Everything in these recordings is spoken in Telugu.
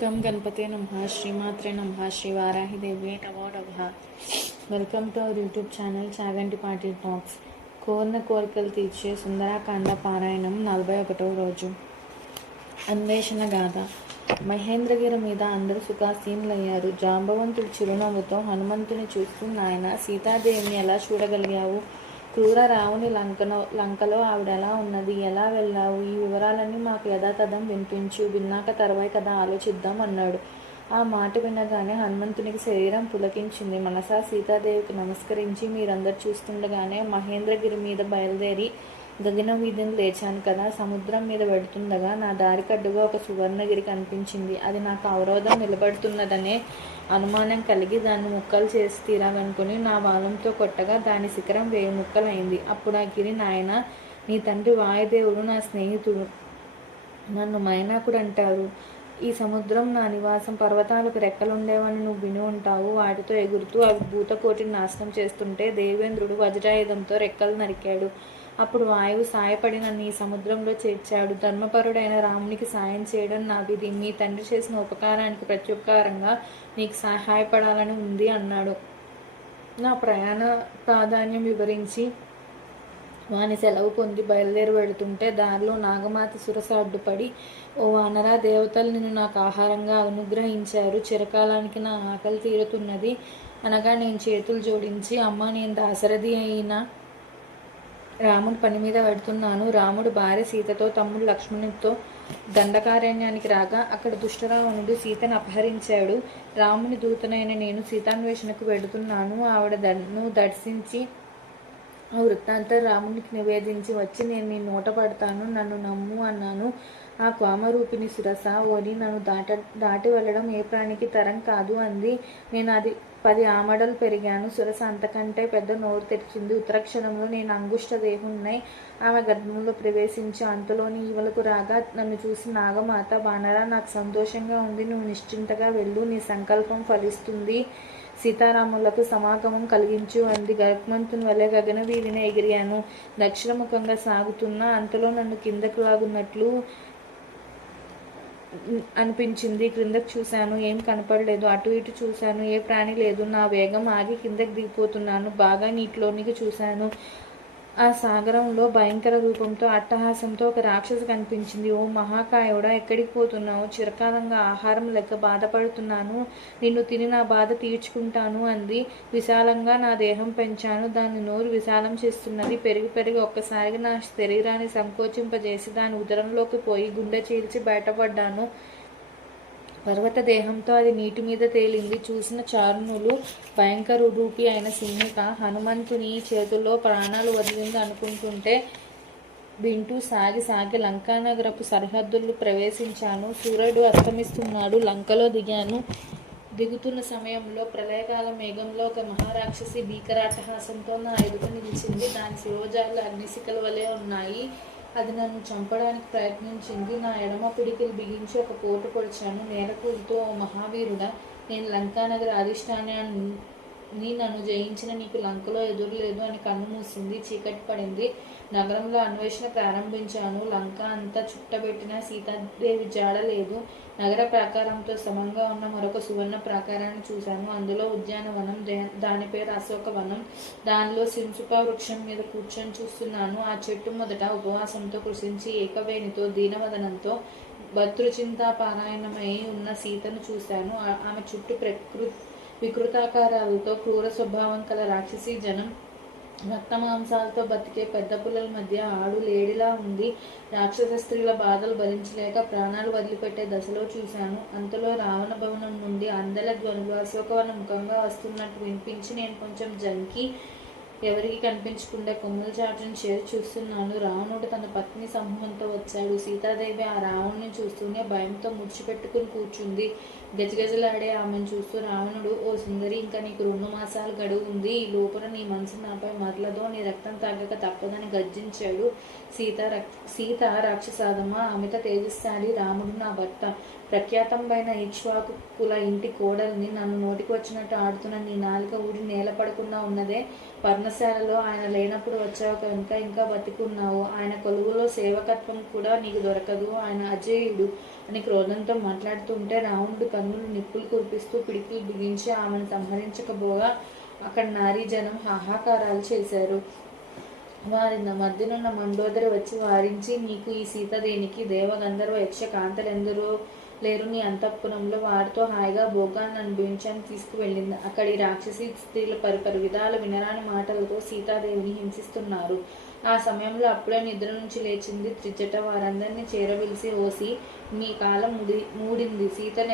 గం గణపతే నమః శ్రీమాత్రే నమః శ్రీ వారాహిదేవి నమో నమః. Welcome to our YouTube channel Chaganti Patil talks. కోరిన కోరికలు తీర్చే సుందరాకాండ పారాయణం 41వ రోజు. అన్వేషణ గాథ. మహేంద్రగిరి మీద అందరూ సుఖాసీనులయ్యారు. జాంబవంతుడు చిరునవ్వుతో హనుమంతుని చూస్తూ, నాయన సీతాదేవిని ఎలా చూడగలిగావు? క్రూర రావుని లంకలో ఆవిడ ఎలా ఉన్నది? ఎలా వెళ్ళావు? ఈ వివరాలన్నీ మాకు యథాతథం వినిపించు. విన్నాక తర్వాయి కదా ఆలోచిద్దాం అన్నాడు. ఆ మాట వినగానే హనుమంతునికి శరీరం పులకించింది. మనసా సీతాదేవికి నమస్కరించి, మీరందరూ చూస్తుండగానే మహేంద్రగిరి మీద బయలుదేరి గగన వీధిని లేచాను కదా. సముద్రం మీద వెడుతుండగా నా దారికడ్డుగా ఒక సువర్ణగిరి కనిపించింది. అది నాకు అవరోధం నిలబడుతున్నదనే అనుమానం కలిగి దాన్ని ముక్కలు చేసి తీరాలనుకుని నా వాలంతో కొట్టగా దాని శిఖరం 1000 ముక్కలైంది. అప్పుడు ఆ గిరి, నాయన, నీ తండ్రి వాయుదేవుడు నా స్నేహితుడు, నన్ను మైనాకుడు అంటారు. ఈ సముద్రం నా నివాసం. పర్వతాలకు రెక్కలుండేవని నువ్వు విని ఉంటావు. వాటితో ఎగురుతూ అవి భూతకోటిని నాశనం చేస్తుంటే దేవేంద్రుడు వజ్రాయుధంతో రెక్కలు నరికాడు. అప్పుడు వాయువు సాయపడి నన్ను ఈ సముద్రంలో చేర్చాడు. ధర్మపరుడైన రామునికి సాయం చేయడం నా విధి. మీ తండ్రి చేసిన ఉపకారానికి ప్రత్యుపకారంగా నీకు సహాయపడాలని ఉంది అన్నాడు. నా ప్రయాణ ప్రాధాన్యం వివరించి వాని సెలవు పొంది బయలుదేరి వెళుతుంటే దారిలో నాగమాత సురస అడ్డుపడి, ఓ వానరా, దేవతలు నిన్ను నాకు ఆహారంగా అనుగ్రహించారు. చిరకాలానికి నా ఆకలి తీరుతున్నది అనగా నేను చేతులు జోడించి, అమ్మ, నేను దాశరథి అయిన రాముడి పని మీద వెడుతున్నాను. రాముడు భార్య సీతతో తమ్ముడు లక్ష్మణుడితో దండకారణ్యానికి రాగా అక్కడ దుష్టరావణుడు సీతను అపహరించాడు. రాముని దూతనైన నేను సీతాన్వేషణకు వెడుతున్నాను. ఆవిడను దర్శించి ఆ వృత్తాంతం రామునికి నివేదించి వచ్చి నేను నీ నోట పడతాను, నన్ను నమ్ము అన్నాను. ఆ కామరూపిణి సురస, ఓని, నన్ను దాటి వెళ్ళడం ఏ ప్రాణికి తరం కాదు అంది. నేను 10 ఆమడలు పెరిగాను. సురస అంతకంటే పెద్ద నోరు తెరిచింది. ఉత్తరక్షణంలో నేను అంగుష్ట దేహున్నై ఆమె గర్భంలో ప్రవేశించి అంతలోని ఈవలకు రాగా నన్ను చూసి నాగమాత, వానరా, నాకు సంతోషంగా ఉంది. నువ్వు నిశ్చింతగా వెళ్ళు. నీ సంకల్పం ఫలిస్తుంది. సీతారాములకు సమాగమం కలిగించు అంది. గరుత్మంతుని వలె గగన వీధిని ఎగిరాను. దక్షిణముఖంగా సాగుతున్న అంతలో నన్ను కిందకు లాగున్నట్లు అనిపించింది. క్రిందకు చూశాను, ఏం కనపడలేదు. అటు ఇటు చూశాను, ఏ ప్రాణి లేదు. నా వేగం ఆగి కిందకి దిగిపోతున్నాను. బాగా నీటిలోనికి చూశాను. ఆ సాగరంలో భయంకర రూపంతో అట్టహాసంతో ఒక రాక్షసి కనిపించింది. ఓ మహాకాయుడా, ఎక్కడికి పోతున్నావు? చిరకాలంగా ఆహారం లేక బాధపడుతున్నాను. నిన్ను తిని నా బాధ తీర్చుకుంటాను అంది. విశాలంగా నా దేహం పెంచాను. దాని నోరు విశాలం చేస్తున్నది. పెరిగి పెరిగి ఒక్కసారిగా నా శరీరాన్ని సంకోచింపజేసి దాని ఉదరంలోకి పోయి గుండె చీల్చి బయటపడ్డాను. పర్వత దేహంతో అది నీటి మీద తేలింది. చూసిన చారుణులు భయంకర రూపి అయిన సింహిక హనుమంతుని చేతుల్లో ప్రాణాలు వదిలింది అనుకుంటుంటే వింటూ సాగి సాగి లంకానగరపు సరిహద్దులు ప్రవేశించాను. సూర్యుడు అస్తమిస్తున్నాడు. లంకలో దిగాను. దిగుతున్న సమయంలో ప్రళయకాల మేఘంలో ఒక మహారాక్షసి భీకరాటహాసంతో నా ఎదుట నిలిచింది. దాని శిరోజాలు అగ్నిశిఖల వలె ఉన్నాయి. అది నన్ను చంపడానికి ప్రయత్నించింది. నా ఎడమ పిడికిలు బిగించి ఒక పోటు పొడిచాను. నేలకూలుతో, ఓ మహావీరుడా, నేను లంకానగర అధిష్టానాన్ని నన్ను జయించిన నీకు లంకలో ఎదురులేదు అని కన్ను మూసింది. చీకటి పడింది. నగరంలో అన్వేషణ ప్రారంభించాను. లంక అంతా చుట్టబెట్టిన సీతాదేవి జాడలేదు. నగర ప్రాకారంతో సమంగా ఉన్న మరొక సువర్ణ ప్రాకారాన్ని చూశాను. అందులో ఉద్యానవనం, దాని పేరు అశోకవనం. దానిలో సింసుక వృక్షం మీద కూర్చొని చూస్తున్నాను. ఆ చెట్టు మొదట ఉపవాసంతో కృషించి ఏకవేణితో దీనవదనంతో భర్తృచింతాపారాయణమై ఉన్న సీతను చూశాను. ఆమె చుట్టూ వికృతాకారాలతో క్రూర స్వభావం కల రాక్షసీ జనం, రక్తమాంసాలతో బతికే పెద్ద పుల్లల మధ్య ఆడు లేడిలా ఉంది. రాక్షస స్త్రీల బాధలు భరించలేక ప్రాణాలు వదిలిపెట్టే దశలో చూశాను. అంతలో రావణ భవనం నుండి అందల ధ్వనులు అశోకవనం ముఖంగా వస్తున్నట్టు వినిపించి నేను కొంచెం జంకి ఎవరికి కనిపించకుండా కొమ్ముల చాటును చేరి చూస్తున్నాను. రావణుడు తన పత్ని సమూహంతో వచ్చాడు. సీతాదేవి ఆ రావణుని చూస్తూనే భయంతో ముడిచిపెట్టుకుని కూర్చుంది. గజగజలాడే ఆమెను చూస్తూ రావణుడు, ఓ సుందరి, ఇంకా నీకు 2 మాసాలు గడువు ఉంది. ఈ లోపల నీ మనసు నాపై మరలదో, నీ రక్తం తాగక తప్పదని గర్జించాడు. సీత రాక్షసాదమా, అమిత తేజస్శాలి రాముడు నా భర్త. ప్రఖ్యాతంపైన ఇక్ష్వాకుల ఇంటి కోడల్ని నన్ను నోటికి వచ్చినట్టు ఆడుతున్న నీ నాలుక ఊడి నేల పడకుండా ఉన్నదే. పర్ణశాలలో ఆయన లేనప్పుడు వచ్చావు కనుక ఇంకా బతికున్నావు. ఆయన కొలువులో సేవకత్వం కూడా నీకు దొరకదు. ఆయన అజేయుడు అని క్రోధంతో మాట్లాడుతుంటే రావణుడు కన్నులు నిప్పులు కురిపిస్తూ పిడికిలు బిగించి ఆమెను సంహరించకపోగా అక్కడ నారీ జనం హాహాకారాలు చేశారు. వారి మధ్యనున్న మండోదరి వచ్చి వారించి, నీకు ఈ సీత దేనికి? దేవగంధర్వ యక్ష కాంతలెందరో లేరు నీ అంతఃపురంలో, వారితో హాయిగా భోగాన్ని అనుభవించని తీసుకువెళ్ళింది. అక్కడి రాక్షసి స్త్రీలు పరిపరు విధాల వినరాని మాటలతో సీతాదేవిని హింసిస్తున్నారు. ఆ సమయంలో అప్పుడే నిద్ర నుంచి లేచింది త్రిజట. వారందరినీ చేరవిలిసి, ఓసి మీ కాలం మూడింది. సీతను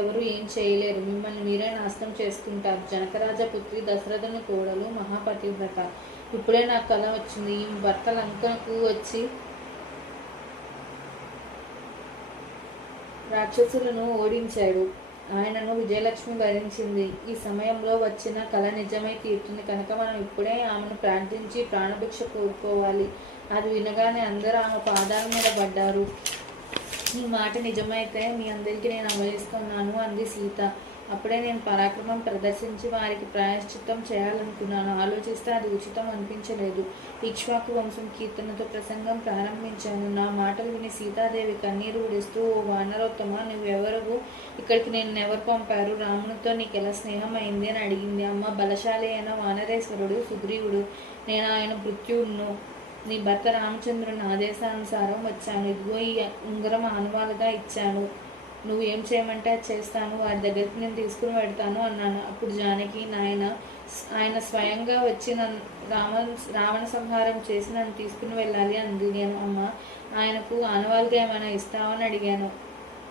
ఎవరు ఏం చేయలేరు. మిమ్మల్ని మీరే నాశనం చేసుకుంటారు. జనకరాజ పుత్రి దశరథుని కోడలు మహాపతివ్రత. ఇప్పుడే నాకు కల వచ్చింది. ఈ భర్త లంకకు వచ్చి రాక్షసులను ఓడించాడు. ఆయనను విజయలక్ష్మి భరించింది. ఈ సమయంలో వచ్చిన కళ నిజమై తీరుతుంది కనుక మనం ఇప్పుడే ఆమెను ప్రార్థించి ప్రాణభిక్ష కోరుకోవాలి. అది వినగానే అందరూ ఆమె పాదాల మీద పడ్డారు. ఈ మాట నిజమైతే మీ అందరికీ నేను అమలిస్తున్నాను అంది సీత. అప్పుడే నేను పరాక్రమం ప్రదర్శించి వారికి ప్రాయశ్చిత్తం చేయాలనుకున్నాను. ఆలోచిస్తే అది ఉచితం అనిపించలేదు. ఇక్ష్వాకు వంశం కీర్తనతో ప్రసంగం ప్రారంభించాను. నా మాటలు విని సీతాదేవి కన్నీరు విడుస్తూ, ఓ వానరోత్తమ, నువ్వెవరు? ఇక్కడికి నేను ఎవరు పంపారు? రామునితో నీకు ఎలా స్నేహం అయింది అని అడిగింది. అమ్మ, బలశాలి అయిన వానరేశ్వరుడు సుగ్రీవుడు. నేను ఆయన మృత్యువును. నీ భర్త రామచంద్రుని ఆదేశానుసారం వచ్చాను. ఇదిగో ఈ ఉంగరం ఆనవాలుగా ఇచ్చాను. నువ్వు ఏం చేయమంటే అది చేస్తాను. వారి దగ్గరికి నేను తీసుకుని వెళ్తాను అన్నాను. అప్పుడు జానకి, ఆయన స్వయంగా వచ్చి రావణ సంహారం చేసి నన్ను తీసుకుని వెళ్ళాలి అంది. నేను, అమ్మ, ఆయనకు ఆనవాలుగా ఏమైనా ఇస్తావని అడిగాను.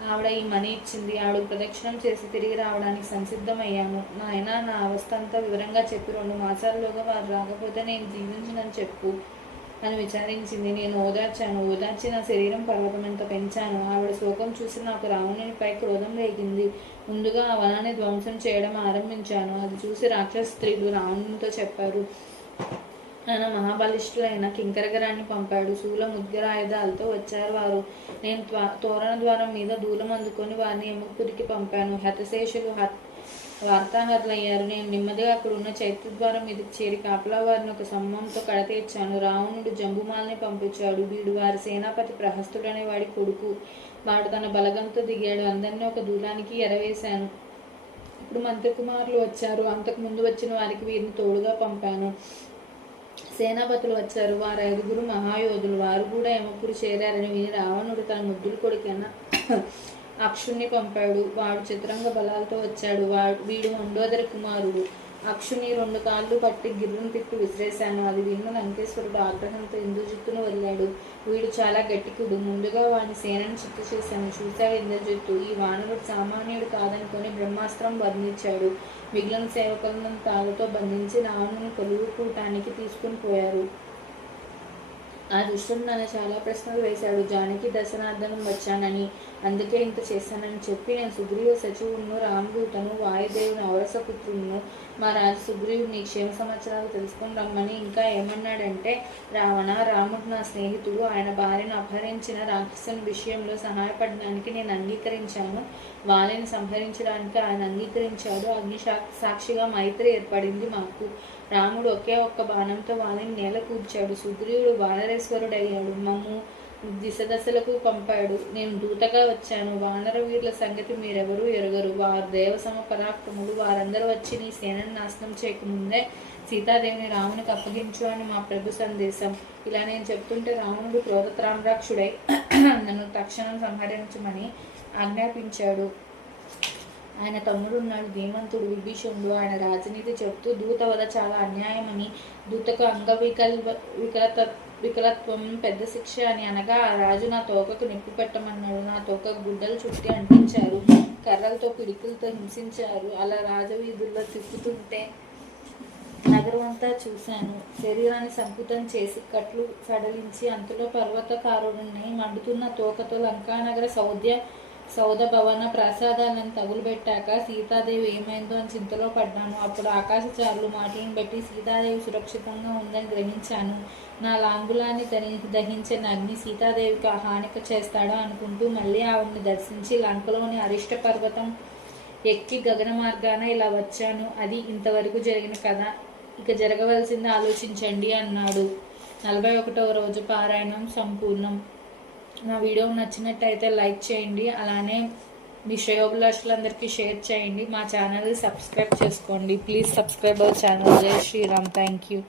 ఆవిడ ఈ మనీ ఇచ్చింది. ఆవిడ ప్రదక్షిణం చేసి తిరిగి రావడానికి సంసిద్ధమయ్యాను. నాయన, నా అవస్థ అంతా వివరంగా చెప్పి 2 మాసాల్లోగా వారు రాకపోతే నేను జీవించనని చెప్పు అని విచారించింది. నేను ఓదార్చి నా శరీరం పర్వతమంత పెంచాను. ఆవిడ శోకం చూసి నాకు రావణునిపై క్రోధం రేగింది. ముందుగా ఆ వనాన్ని ధ్వంసం చేయడం ఆరంభించాను. అది చూసి రాక్షస స్త్రీలు రావణునితో చెప్పారు. ఆయన మహాబలిష్ఠులైన కింకరగరాన్ని పంపాడు. శూల ముద్గరాయుధాలతో వచ్చారు వారు. నేను తోరణ ద్వారం మీద దూలం అందుకొని వారిని యమపురికి పంపాను. హతశేషులు వార్తాహరులయ్యారు. నేను నెమ్మదిగా అక్కడ ఉన్న చైత్యద్వారం మీదకి చేరి కాపలా వారిని ఒక సమూహంతో కడతీర్చాను. రావణుడు జంబుమాల్ని పంపించాడు. వీడు వారి సేనాపతి ప్రహస్తుడనే వాడి కొడుకు. వాడు తన బలగంతో దిగాడు. అందరినీ ఒక దూలానికి ఎరవేశాను. ఇప్పుడు మంత్రి కుమారులు వచ్చారు. అంతకు ముందు వచ్చిన వారికి వీరిని తోడుగా పంపాను. సేనాపతులు వచ్చారు. వారు 5 మహాయోధులు. వారు కూడా యమపురి చేరారని విని రావణుడు తన ముద్దుల కొడుకైన అక్షుణ్ణి పంపాడు. వాడు చతురంగ బలాలతో వచ్చాడు. వీడు మండోదరి కుమారుడు. అక్షుని 2 కాళ్ళు పట్టి గిర్రును తిప్పి విసిరేశాను. అది విన్న లంకేశ్వరుడు ఆగ్రహంతో ఇంద్రజిత్తును వదిలాడు. వీడు చాలా గట్టికుడు. ముందుగా వాని సేనను చిత్తు చేశాను. చూశాడు ఇంద్రజిత్తు. ఈ వానరుడు సామాన్యుడు కాదనుకొని బ్రహ్మాస్త్రం బంధించాడు. మిగిలిన సేవకులను తాళ్ళతో బంధించి రావణుని కొలువు కూటానికి తీసుకుని పోయారు. ఆ దుష్టుడు నన్ను చాలా ప్రశ్నలు వేశాడు. జానకి దర్శనార్థనం వచ్చానని, అందుకే ఇంత చేశానని చెప్పి నేను సుగ్రీవ సచివుడును, రామదూతను, వాయుదేవుని ఔరసపుత్రుడును, మా రాజు సుగ్రీవుని క్షేమ సమాచారాలు తెలుసుకొని రమ్మని ఇంకా ఏమన్నాడంటే, రాముడు నా స్నేహితుడు. ఆయన భార్యను అపహరించిన రాక్షసుని విషయంలో సహాయపడడానికి నేను అంగీకరించాను. వాళ్ళని సంహరించడానికి ఆయన అంగీకరించాడు. అగ్ని సాక్షిగా మైత్రి ఏర్పడింది మాకు. రాముడు ఒకే ఒక్క బాణంతో వాళ్ళని నేల కూర్చాడు. సుగ్రీవుడు వానరేశ్వరుడయ్యాడు. మమ్ము దిశదశలకు పంపాడు. నేను దూతగా వచ్చాను. వానర వీరుల సంగతి మీరెవరూ ఎరగరు. వారు దేవసమ పరాక్రములు. వారందరూ వచ్చి నీ సేనను నాశనం చేయకముందే సీతాదేవిని రామునికి అప్పగించు అని మా ప్రభు సందేశం. ఇలా నేను చెప్తుంటే రావణుడు క్రోధత్రామ్రాక్షుడై నన్ను తక్షణం సంహరించమని ఆజ్ఞాపించాడు. ఆయన తమ్ముడు ఉన్నాడు, ధీమంతుడు విభీషణుడు. ఆయన రాజనీతి చెప్తూ దూత వద చాలా అన్యాయమని, దూతకు వికలత్వం పెద్ద శిక్ష అని అనగా, ఆ రాజు నా తోకకు నిప్పు పెట్టమన్నాడు. నా తోకకు గుడ్డలు చుట్టి అంటించారు. కర్రలతో పిడికిలతో హింసించారు. అలా రాజవీధుల్లో తిప్పుతుంటే నగరం అంతా చూశాను. శరీరాన్ని సంపుతం చేసి కట్లు సడలించి అంతలో పర్వతకారుడిని మండుతున్న తోకతో లంకానగర సౌధ్య సౌద భవన ప్రసాదాలను తగులుబెట్టాక సీతాదేవి ఏమైందో అని చింతలో పడ్డాను. అప్పుడు ఆకాశచారులు మాటలను బట్టి సీతాదేవి సురక్షితంగా ఉందని గ్రహించాను. నా లాంగులాన్ని దహించిన అగ్ని సీతాదేవికి హానిక చేస్తాడో అనుకుంటూ మళ్ళీ ఆవిడ్ని దర్శించి లంకలోని అరిష్ట పర్వతం ఎక్కి గగన మార్గాన ఇలా వచ్చాను. అది ఇంతవరకు జరిగిన కథ. ఇక జరగవలసింది ఆలోచించండి అన్నాడు. 41వ రోజు పారాయణం సంపూర్ణం. నా వీడియో నచ్చినట్టయితే లైక్ చేయండి. అలానే మీ శ్రేయోభిలాషులందరికీ షేర్ చేయండి. మా ఛానల్ని సబ్స్క్రైబ్ చేసుకోండి. Please subscribe our channel. జై శ్రీరామ్. Thank you.